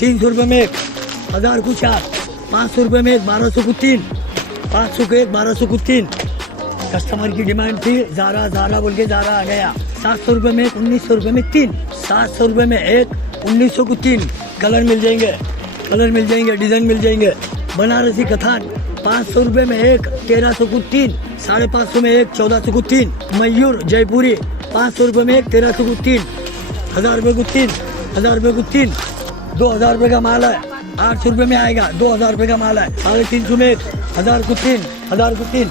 ₹300 में एक, 1000 को 4, ₹500 में एक, 1200 को 3, 500 को एक, 1200 को 3। कस्टमर की डिमांड थी ज़ारा ज़ारा बोल के ज़ारा आ गया। ₹700 में एक, ₹1900 में 3, ₹700 में एक, 1900 को 3। कलर मिल जाएंगे, कलर मिल जाएंगे, डिज़ाइन मिल जाएंगे। बनारसी कथान ₹500 में एक, 1300 को 3, 550 में एक, 1400 को 3। मयूर जयपुरी ₹500 में एक, 1300 को 3, ₹1000 को 3, ₹1000 को 3। ₹2000 का माल है, ₹800 में आएगा। ₹2000 का माल है, 350 में एक, 1000 को 3, 1000 को 3।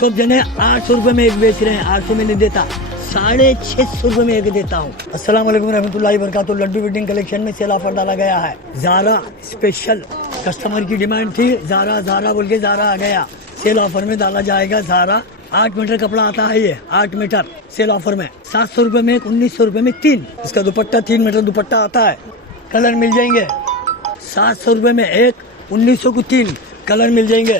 सब जने ₹800 में एक बेच रहे हैं, 800 में नहीं देता, ₹650 में एक देता हूँ। अस्सलाम वालेकुम रहमतुल्लाहि व बरकातुहू। लड्डू वेडिंग कलेक्शन में सेल ऑफर डाला गया है। ज़ारा स्पेशल, कस्टमर की डिमांड थी ज़ारा ज़ारा बोल के ज़ारा आ गया। सेल ऑफर में डाला जाएगा ज़ारा। 8 मीटर कपड़ा आता है, ये 8 मीटर सेल ऑफर में। ₹700 में एक, ₹1900 में 3। इसका दुपट्टा 3 मीटर दुपट्टा आता है। कलर मिल जाएंगे। ₹700 में एक, 1900 को 3। कलर मिल जाएंगे,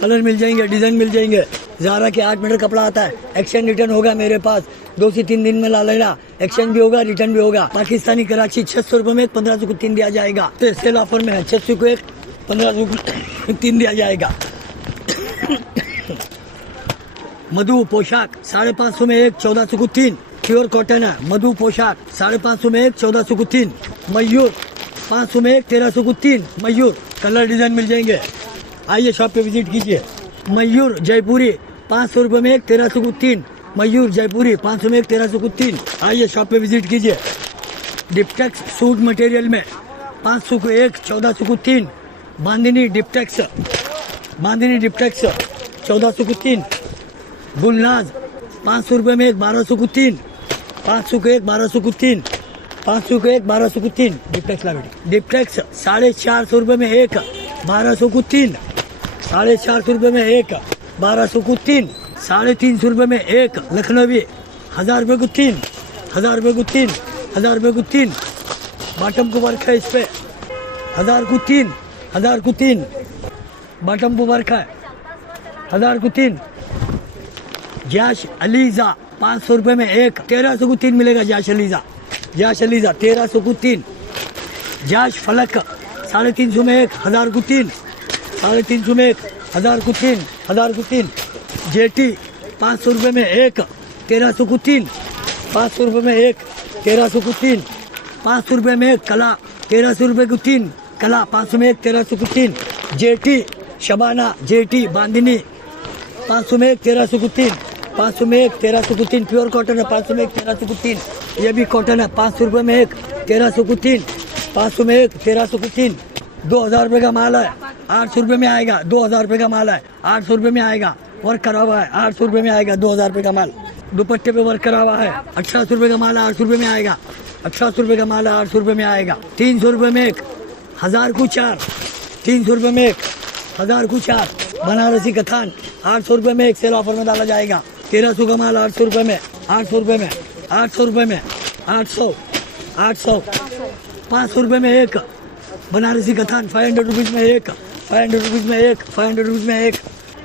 कलर मिल जाएंगे, डिजाइन मिल जाएंगे। ज़ारा के 8 मीटर कपड़ा आता है। एक्सचेंज रिटर्न होगा मेरे पास, 2 से 3 दिन में ला लेना। एक्सचेंज भी होगा, रिटर्न भी होगा। पाकिस्तानी कराची ₹600 में एक, 1500 को 3 दिया जाएगा। तो सेल ऑफर में है, 600 को एक, 1500 को 3 दिया जाएगा। मधु पोशाक ₹550 में एक, 1400 को 3। प्योर कॉटन है। मधु पोशाक ₹550 में एक, 1400 को 3। मयूर 500 में एक, 1300 को 3। मयूर कलर डिजाइन मिल जाएंगे। आइए शॉप पे विजिट कीजिए। मयूर जयपुरी ₹500 में एक, 1300 को 3। मयूर जयपुरी 500 में एक, 1300 को 3। आइए शॉप पे विजिट कीजिए। डिप्टेक्स सूट मटेरियल में 500 को एक, 1400 को 3। बांदिनी डिप्टेक्स 1400 को 3। गुलनाज ₹500 में एक, 1200 को 3। 500 को एक, 1200 को 3। 500 को एक, 1200 को 3। डिप्टेक्स ला बेटी। डिप्टेक्स ₹450 में एक, 1200 को 3। ₹450 में एक, 1200 को 3। ₹350 में एक लखनवी, ₹1000 को 3। ₹1000 को 3। ₹1000 को 3। बॉटम को वर्क है इस पे, 1000 को 3। 1000 को 3 बॉटम को वर्क है, 1000 को 3। जैश अलीजा ₹500 में एक, 1300 को 3 मिलेगा। जैश अलीजा 1300 को 3। जैश फलक 350 में एक, 1000 को 3। 350 में एक, 1000 को 3। 1000 को 3। जेटी ₹500 में एक, 1300 को 3। ₹500 में एक, 1300 को 3। ₹500 में एक कला, 1300 को 3। कला 500 में एक, 1300 को 3। जेटी शबाना जेटी बांदिनी 500 में एक, 1300 को 3। 500 में एक, 1300 को 3। प्योर कॉटन है। 500 में एक, 1300 को 3। ये भी कॉटन है। ₹500 में एक, 1300 को 3। 500 में एक, 1300 को 3। ₹2000 का माल है, ₹800 में आएगा। ₹2000 का माल है, ₹800 में आएगा। वर्क करा हुआ है, ₹800 में आएगा। ₹2000 का माल दुपट्टे पे वर्क करा हुआ है। ₹1800 का माल है, ₹800 में आएगा। ₹1800 का माल है, ₹800 में आएगा। ₹300 में एक, 1000 को 4। ₹300 में एक, 1000 को 4। बनारसी कथान ₹800 में एक, सेल ऑफर में डाला जाएगा। 1300 का माल ₹800 में, 800 में, 800 में, 800, 500 में एक। बनारसी कथान ₹500 में एक, ₹500 में एक, ₹500 में एक।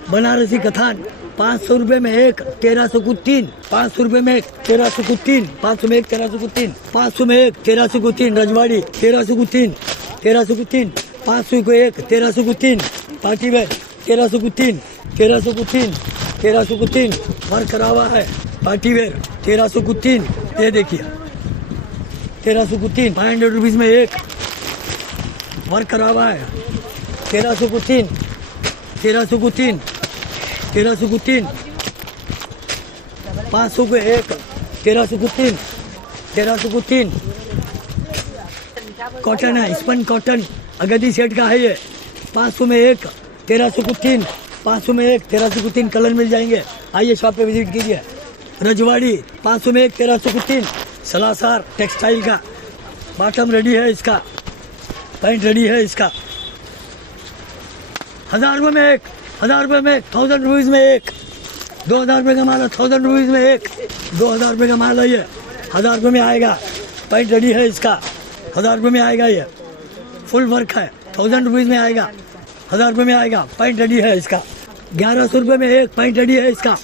बनारसी कथान ₹500 में एक, 1300 को 3। ₹500 में एक, 1300 को 3। 500 में एक, 1300 को 3। 500 में एक, 1300 को 3। रजवाड़ी 1300 को 3। 1300 को 3। 500 को एक, 1300 को 3। पार्टी वेयर 1300 को 3। 1300 को 3। 1300 को 3 वर्क करा हुआ है। पार्टी वेयर 1300 को 3। ये देखिए 1300 को 3। ₹500 में एक वर्क करा हुआ है। 1300 को 3। 1300 को 3। 1300 को 3। 500 को एक, 1300 को 3। 1300 को 3 कॉटन है, स्पन कॉटन अगदी सेट का है ये। 500 में एक, 1300 को 3। 500 में एक, 1300 को 3 कलर मिल जाएंगे। आइए शॉप पे विजिट कीजिए। रजवाड़ी 500 में एक, 1300 को 3। सलासार टेक्सटाइल का बॉटम रेडी है, इसका पैंट रेडी है इसका। ₹1000 में एक, ₹1000 में एक, ₹1000 में एक। ₹2000 का माल है, ₹1000 में एक। ₹2000 का माल है ये, ₹1000 में आएगा। पैंट रेडी है इसका, ₹1000 में आएगा। ये फुल वर्क है, ₹1000 में आएगा। ₹1000 में आएगा। पैंट रेडी है इसका। ₹1100 में एक, पैंट रेडी है इसका।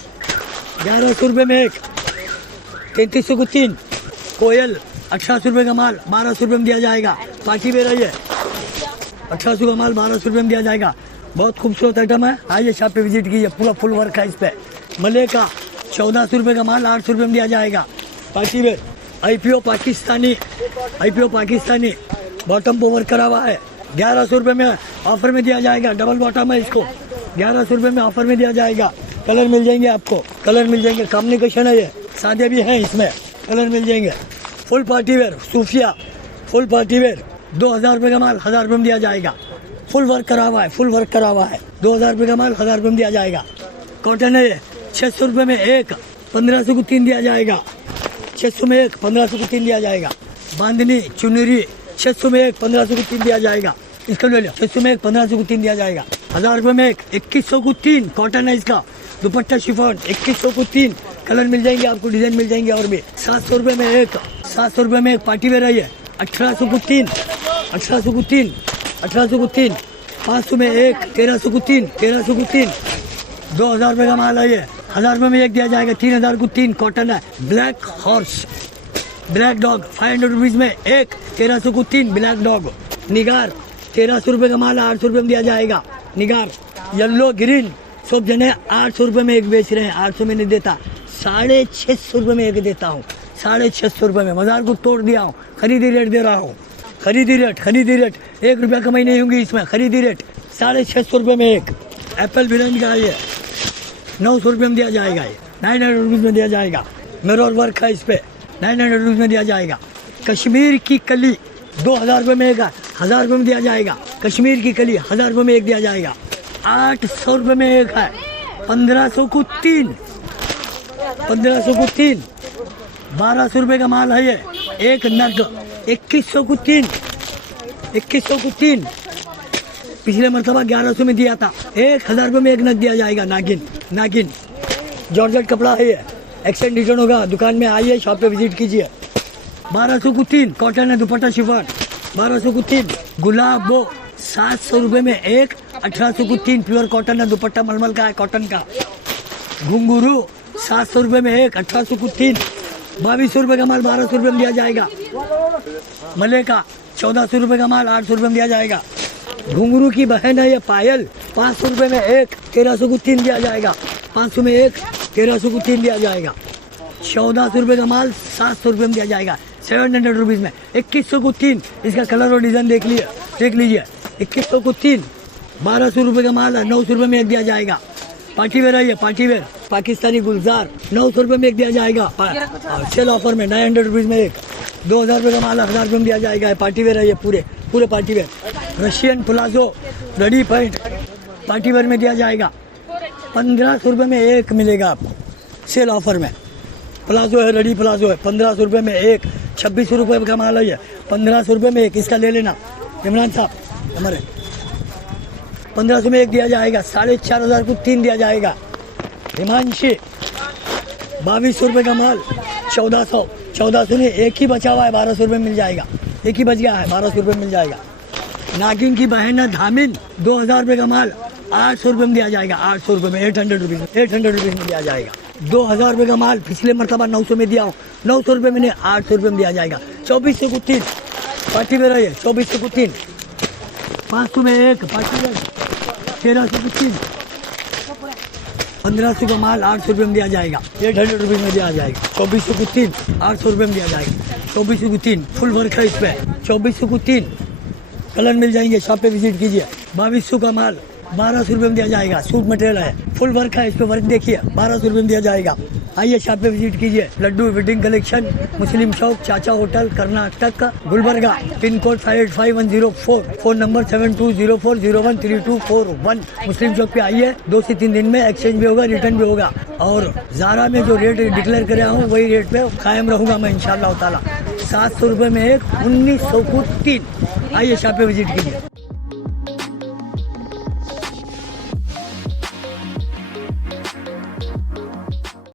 ₹1100 में एक, 3300 को 3। कोयल ₹1800 का माल, ₹1200 में दिया जाएगा। पार्टी वेयर है ये, 1800 का माल 1200 रुपये में दिया जाएगा। बहुत खूबसूरत आइटम है, आइए शॉप पे विजिट कीजिए, पूरा फुल वर्क है इस पे। मले का 1400 रुपये का माल 800 रुपये में दिया जाएगा। Party wear IPO Pakistani bottom पर वर्क करा हुआ है, 1100 रुपये में ऑफर में दिया जाएगा। डबल बॉटम है, इसको 1100 रुपये में ऑफर में दिया जाएगा। कलर मिल जाएंगे आपको, कलर मिल जाएंगे, कॉम्बिनेशन है ये, सादे भी हैं इसमें, कलर मिल जाएंगे। फुल पार्टी वेयर सूफिया फुल पार्टी वेयर 2000 रुपये का माल 1000 रुपये में दिया जाएगा। फुल वर्क करा हुआ है, फुल वर्क करा हुआ है, 2000 रुपये का माल 1000 रुपये में दिया जाएगा। कॉटन है ये, 600 रुपये में एक, 1500 को 3 दिया जाएगा। 600 में एक, 1500 को 3 दिया जाएगा। बांधनी चुनरी 600 में एक, 1500 को 3 दिया जाएगा। इसका ले लो, 600 में एक, 1500 को 3 दिया जाएगा। 1000 रुपये में एक, 2100 को 3, कॉटन है इसका। दुपट्टा शिफॉन 2100 को 3, कलर मिल जाएंगे आपको, डिजाइन मिल जाएंगे और भी। 700 रुपये में एक, 700 रुपये में एक पार्टी वेयर है ये, 1800 को 3, 1800 को 3, 1800 को 3, 500 में एक, 1300 को 3, 1300 को 3, 2000 रुपये का माल है ये, 1000 रुपये में एक दिया जाएगा। 3000 को 3, कॉटन है। Black horse black dog 500 rupees में एक, 1300 को 3, ब्लैक डॉग। निगार 1300 रुपये का माल 800 रुपये में दिया जाएगा। निगार येलो ग्रीन सब जने 800 रुपये में एक बेच रहे हैं, 800 में नहीं देता, 650 रुपये में एक देता हूँ, 650 रुपये में बाजार को तोड़ दिया हूँ। खरीदी रेट दे रहा हूँ, खरीदी रेट 1 रुपया कमाई नहीं होगी इसमें। खरीदी रेट 650 रुपये में एक। एप्पल ब्रांड का ये 900 रुपये में दिया जाएगा, ये 900 रुपीज़ में दिया जाएगा। मिरर वर्क है इस पे, 900 रुपीज़ में दिया जाएगा। कश्मीर की कली 2000 रुपये में एक, 1000 रुपये में दिया जाएगा। कश्मीर की कली 1000 रुपये में एक दिया जाएगा। 800 रुपये में एक है, 1500 को 3, 1500 को 3, 1200 रुपये का माल है ये। एक नग 2100 को 3, 2100 को 3, पिछले मरतबा 1100 में दिया था। 1000 रुपये में एक नग दिया जाएगा। नागिन जॉर्जेट कपड़ा है ये, एक्सचेंज रिटर्न होगा। दुकान में आइए, शॉप पे विजिट कीजिए। 1200 को 3, कॉटन है, दुपट्टा शिफॉन 1200 को 3। गुलाबो 700 रुपये में एक, 1800 को 3, प्योर कॉटन है, दुपट्टा मलमल का है, कॉटन का। घुंघरू 700 रुपये में एक, 1800 को 3, 2200 रुपये का माल 1200 रुपये में दिया जाएगा। मले का 1400 रुपये का माल 800 रुपये में दिया जाएगा। घुंघरू की बहन है ये पायल 500 रुपये में एक, 1300 को 3 दिया जाएगा। 500 में एक, 1300 को 3 दिया जाएगा। 1400 रुपये का माल 700 रुपये में दिया जाएगा, 700 रुपीज़ में। 2100 को 3, इसका कलर और डिजाइन देख लीजिए। 2100 को 3, 1200 रुपये का माल है, 900 रुपये में एक दिया जाएगा। पार्टी वेयर है ये, पार्टी वेयर पाकिस्तानी गुलजार 900 रुपये में एक दिया जाएगा। सेल ऑफर में 900 रुपीज़ में एक, 2000 रुपये का माल 1000 रुपये में दिया जाएगा। पार्टी वेयर है ये, पूरे party wear. Russian palazzo ready pant party wear में दिया जाएगा। 1500 रुपये में एक मिलेगा आपको, सेल ऑफर में। प्लाजो है, रेडी प्लाजो है, 1500 रुपये में एक, 2600 रुपये का माल है ये, 1500 रुपये में एक। इसका ले लेना इमरान साहब, हमारे 1500 में एक दिया जाएगा। 4500 को 3 दिया जाएगा। हिमांशी 2200 रुपये का माल 1400 में एक ही बचा हुआ है, 1200 रुपये मिल जाएगा। एक ही बच गया है, 1200 रुपये मिल जाएगा। नागिन की बहन है धामिन 2000 रुपये का माल 800 रुपये में दिया जाएगा। 800 रुपये में 800 रुपीज़ में दिया जाएगा। 2000 रुपये का माल पिछले मरतबा 900 में दिया हूँ, 900 रुपये में 800 रुपये में दिया जाएगा। 2400 को 3 पार्टी वेयर है, 2400 को 3, 500 में एक पार्टी वेयर, 1300 को 3, 1500 का माल 800 रुपये में दिया जाएगा। 800 रुपीज़ में दिया जाएगा। 2400 को 3, 800 रुपये में दिया जाएगा। 2400 को 3 फुल वर्क है इस पे। 2400 को 3 कलर मिल जाएंगे, शॉप पे विजिट कीजिए। 2200 का माल 1200 रुपये में दिया जाएगा। सूट मटेरियल है, फुल वर्क है इस पे, वर्क देखिए, 1200 रुपये में दिया जाएगा। आइए शॉप पे विजिट कीजिए। लड्डू वेडिंग कलेक्शन, मुस्लिम चौक, चाचा hotel, Karnataka, Gulbarga, pin code 585104, phone number 7204013241। मुस्लिम चौक पे आइए, 2 से 3 दिन में एक्सचेंज भी होगा, रिटर्न भी होगा। और ज़ारा में जो रेट डिक्लेयर कर रहा हूँ वही रेट पे कायम रहूँगा मैं इंशाअल्लाह ताला। 700 रुपये में एक, 1900 को 3। आइए शॉप पे विजिट कीजिए।